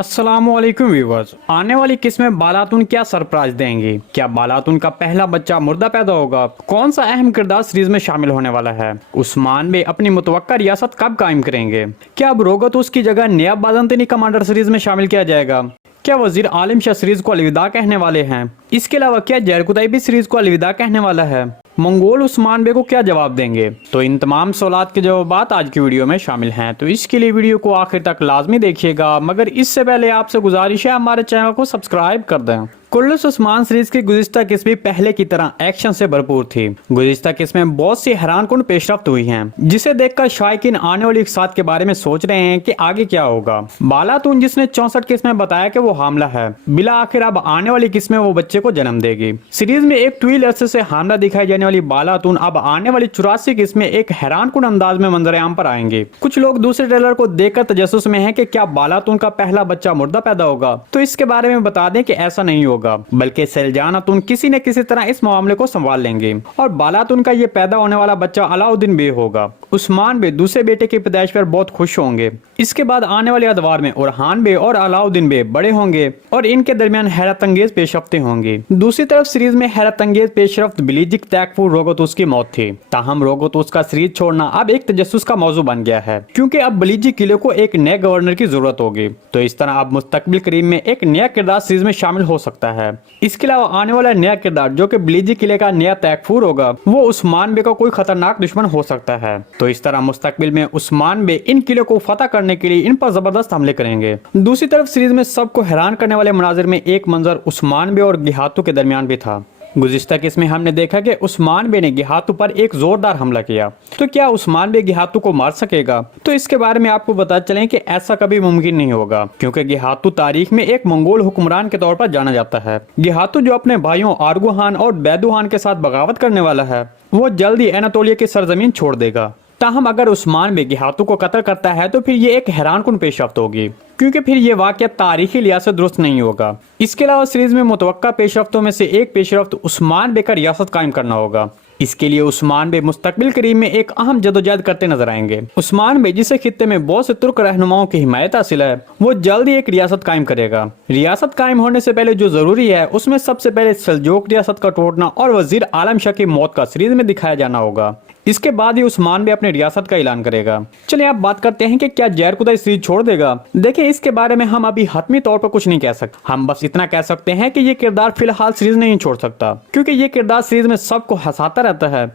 अस्सलामुअलैकुम व्यूवर्स। आने वाली किस्में बालातून क्या सरप्राइज देंगी? क्या बालातून का पहला बच्चा मुर्दा पैदा होगा? कौन सा अहम किरदार सीरीज में शामिल होने वाला है? उस्मान बे अपनी मुतवक्का रियासत कब कायम करेंगे? क्या अब रोगतूस की जगह नया बाज़ंतनी कमांडर सीरीज में शामिल किया जाएगा? क्या वजीर आलिम शाह सीरीज को अलविदा कहने वाले हैं? इसके अलावा क्या जहर कुतैबी सीरीज को अलविदा कहने वाला है? मंगोल उस्मान बे को क्या जवाब देंगे? तो इन तमाम सवालात के जवाब आज की वीडियो में शामिल हैं, तो इसके लिए वीडियो को आखिर तक लाजमी देखिएगा। मगर इससे पहले आपसे गुजारिश है हमारे चैनल को सब्सक्राइब कर दें। कुल्लुस उस्मान सीरीज की गुज़िश्ता किस्में पहले की तरह एक्शन से भरपूर थी। गुज़िश्ता किस्में बहुत सी हैरानकुन पेशरफ्त हुई हैं, जिसे देखकर शायकीन आने वाली इक़्तिसाद के बारे में सोच रहे हैं कि आगे क्या होगा। बालातून जिसने 64 किस्में बताया कि वो हामला है, बिला आखिर अब आने वाली किस्में वो बच्चे को जन्म देगी। सीरीज में एक तवील अरसे से हामला दिखाई जाने वाली बालातून अब आने वाली 84 किस्में एक हैरानकुन अंदाज में मंजर-ए-आम पर आएंगे। कुछ लोग दूसरे ट्रेलर को देखकर तजस्सुस में हैं कि क्या बालातून का पहला बच्चा मुर्दा पैदा होगा, तो इसके बारे में बता दें कि ऐसा नहीं होगा, बल्कि सैलजानातून किसी न किसी तरह इस मामले को संभाल लेंगे और बालातून का ये पैदा होने वाला बच्चा अलाउद्दीन बे होगा। उस्मान बे दूसरे बेटे की पैदाइश पर बहुत खुश होंगे। इसके बाद आने वाले अदवार में उरहान बे और अलाउद्दीन बे बड़े होंगे और इनके दरमियान हैरत अंगेज पेशरफ्तें होंगी। दूसरी तरफ सीरीज में हैरत अंगेज पेशरफ्त बिलीजिक तैकफूर रोगतूस की मौत थी। ताहम रोगतूस का सीरीज छोड़ना अब एक तजस्सुस का मौजू बन गया है, क्योंकि अब बिलीजिक किले को एक नए गवर्नर की जरूरत होगी। तो इस तरह अब मुस्तकबिल करीब में एक नया किरदार सीरीज में शामिल हो सकता है। इसके अलावा आने वाला नया किरदार जो कि बिलीजिक किले का नया तैकफूर होगा, वो उस्मान बे का कोई खतरनाक दुश्मन हो सकता है। तो इस तरह मुस्तकबिल में उस्मान बे इन किले को फतह करने के लिए इन पर जबरदस्त हमले करेंगे। दूसरी तरफ सीरीज में सबको हैरान करने वाले मनाजिर में एक मंजर उस्मान बे और गिहातू के दरमियान भी था। गुज़िश्ता किस्में हमने देखा कि उस्मान बे ने गिहातू पर एक जोरदार हमला किया, तो क्या उस्मान बे गिहातू को मार सकेगा? तो इसके बारे में आपको बता चलें कि ऐसा कभी मुमकिन नहीं होगा, क्योंकि गिहातू तारीख में एक मंगोल हुक्मरान के तौर पर जाना जाता है। गिहातू जो अपने भाइयों आर्गुहान और बैदुहान के साथ बगावत करने वाला है, वो जल्द ही एनातोलिया की सरजमीन छोड़ देगा। ताहम अगर उस्मान बे गिहातू को कत्ल करता है तो फिर ये एक हैरानकुन पेशरफ्त होगी, क्योंकि फिर ये वाक़या तारीखी लिहाज से दुरुस्त नहीं होगा। इसके अलावा सीरीज में मुतवक्का पेशरफ्तों में से एक पेशरफ्त उस्मान बे का रियासत कायम करना होगा। इसके लिए उस्मान बे मुस्तकबिल करीब में एक अहम जदोजहद करते नजर आएंगे। उस्मान बे जिसे खित्ते में बहुत से तुर्क रहनुमाओं की हिमायत हासिल है, वो जल्द ही एक रियासत कायम करेगा। रियासत कायम होने से पहले जो जरूरी है, उसमें सबसे पहले सल्जूक रियासत का टूटना और वजीर आलम शाह की मौत का सीरीज में दिखाया जाना होगा। इसके बाद ही उस्मान बे अपनी रियासत का ऐलान करेगा। चलिए अब बात करते हैं कि क्या जहर कुतैबी सीरीज छोड़ देगा। देखिए, इसके बारे में हम अभी हतमी तौर पर कुछ नहीं कह सकते। हम बस इतना कह सकते हैं कि ये किरदार फिलहाल सीरीज नहीं छोड़ सकता, क्योंकि ये किरदार सीरीज में सबको हंसाता रहता है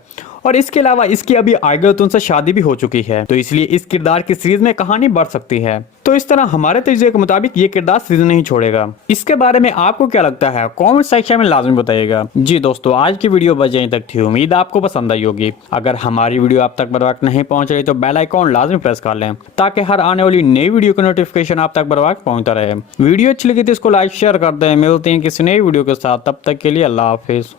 और इसके अलावा इसकी अभी आइगलतुन से शादी भी हो चुकी है, तो इसलिए इस किरदार की सीरीज में कहानी बढ़ सकती है। तो इस तरह हमारे तजुर्बे के मुताबिक ये किरदार सीरीज नहीं छोड़ेगा। इसके बारे में आपको क्या लगता है, कमेंट सेक्शन में लाजमी बताइएगा। जी दोस्तों, आज की वीडियो बस यहीं तक थी। उम्मीद आपको पसंद आई होगी। अगर हमारी वीडियो आप तक बर वक्त नहीं पहुंच रही तो बेल आइकॉन लाजमी प्रेस कर लें, ताकि हर आने वाली नई वीडियो का नोटिफिकेशन आप तक बर वक्त पहुंचता रहे। वीडियो अच्छी लगी तो इसको लाइक शेयर कर दें। मिलते हैं किसी नई वीडियो के साथ, तब तक के लिए अल्लाह हाफिज।